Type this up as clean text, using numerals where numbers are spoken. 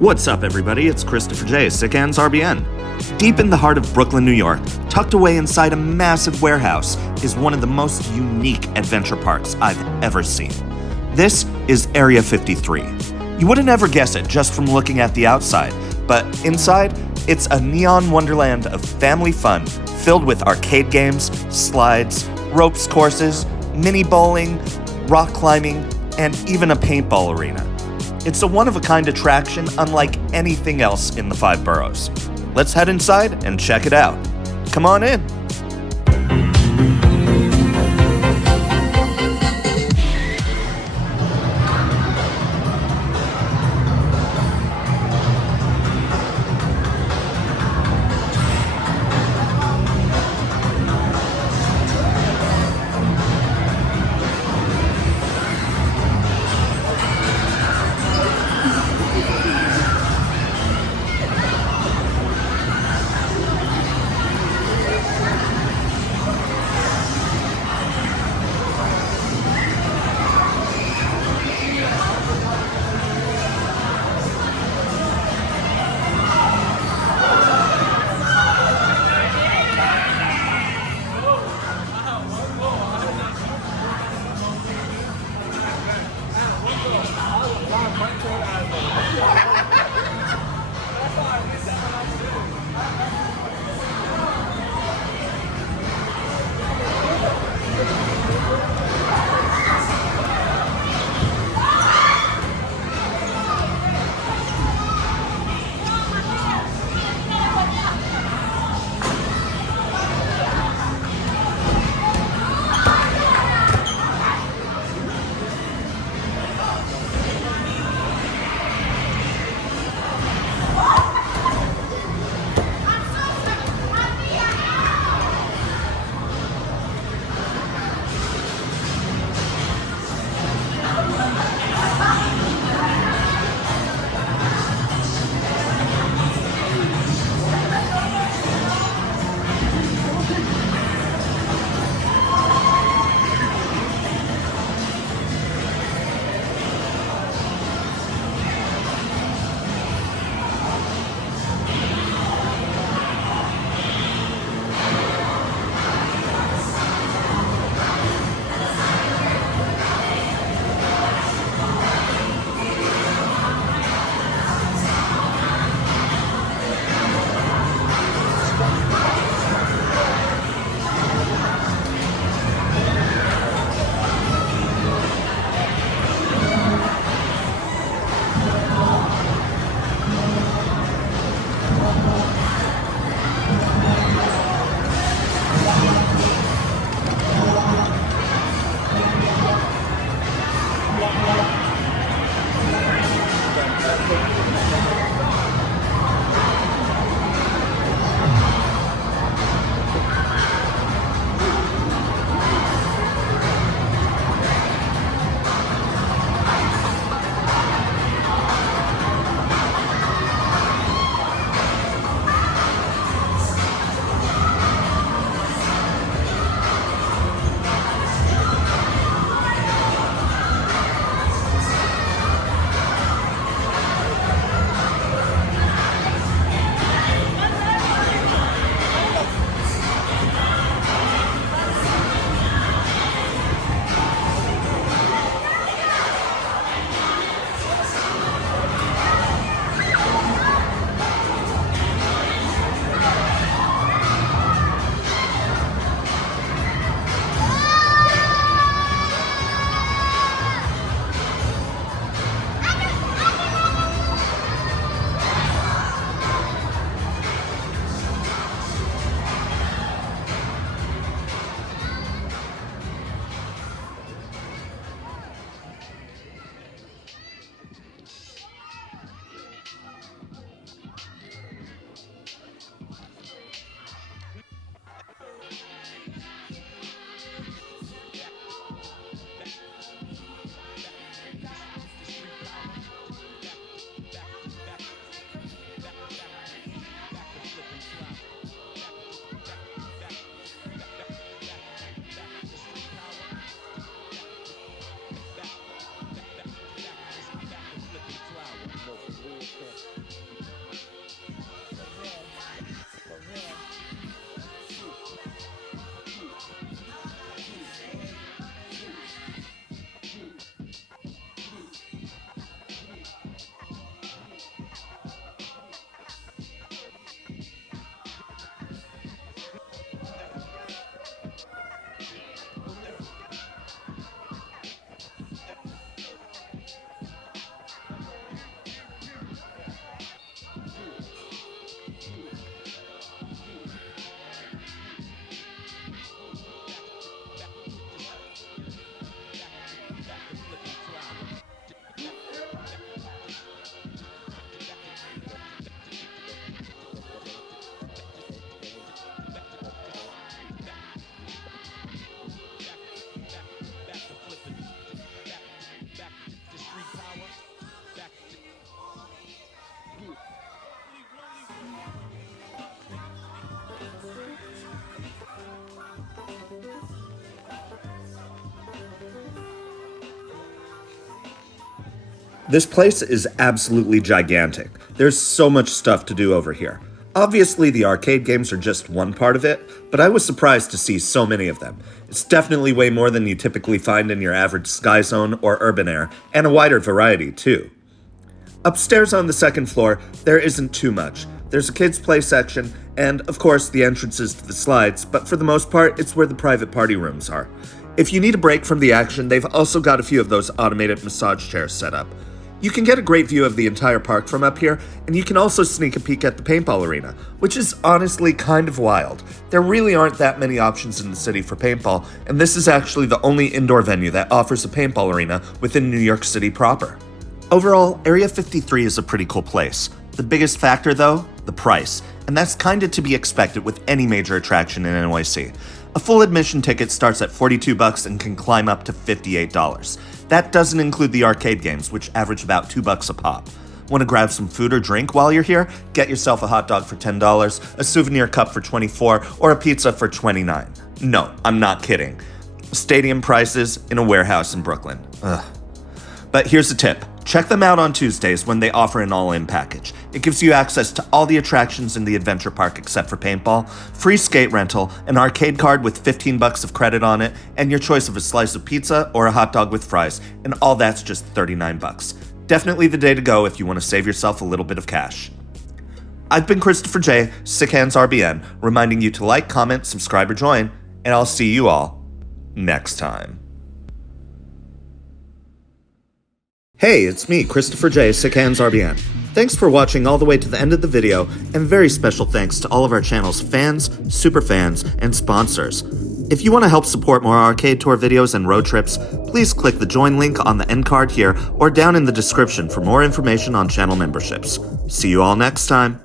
What's up, everybody? It's Christopher J, Sick Hands RBN. Deep in the heart of Brooklyn, New York, tucked away inside a massive warehouse, is one of the most unique adventure parks I've ever seen. This is Area 53. You wouldn't ever guess it just from looking at the outside, but inside, it's a neon wonderland of family fun filled with arcade games, slides, ropes courses, mini bowling, rock climbing, and even a paintball arena. It's a one-of-a-kind attraction unlike anything else in the 5 boroughs. Let's head inside and check it out. Come on in. This place is absolutely gigantic. There's so much stuff to do over here. Obviously, the arcade games are just one part of it, but I was surprised to see so many of them. It's definitely way more than you typically find in your average Sky Zone or Urban Air, and a wider variety, too. Upstairs on the second floor, there isn't too much. There's a kids' play section, and, of course, the entrances to the slides, but for the most part, it's where the private party rooms are. If you need a break from the action, they've also got a few of those automated massage chairs set up. You can get a great view of the entire park from up here, and you can also sneak a peek at the paintball arena, which is honestly kind of wild. There really aren't that many options in the city for paintball, and this is actually the only indoor venue that offers a paintball arena within New York City proper. Overall, Area 53 is a pretty cool place. The biggest factor, though, the price, and that's kinda to be expected with any major attraction in NYC. A full admission ticket starts at $42 and can climb up to $58. That doesn't include the arcade games, which average about $2 a pop. Want to grab some food or drink while you're here? Get yourself a hot dog for $10, a souvenir cup for $24, or a pizza for $29. No, I'm not kidding. Stadium prices in a warehouse in Brooklyn. Ugh. But here's a tip. Check them out on Tuesdays when they offer an all-in package. It gives you access to all the attractions in the adventure park except for paintball, free skate rental, an arcade card with $15 of credit on it, and your choice of a slice of pizza or a hot dog with fries, and all that's just $39. Definitely the day to go if you want to save yourself a little bit of cash. I've been Christopher J, Sick Hands RBN, reminding you to like, comment, subscribe, or join, and I'll see you all next time. Hey, it's me, Christopher J, Sick Hands RBN. Thanks for watching all the way to the end of the video, and very special thanks to all of our channel's fans, superfans, and sponsors. If you want to help support more arcade tour videos and road trips, please click the join link on the end card here or down in the description for more information on channel memberships. See you all next time.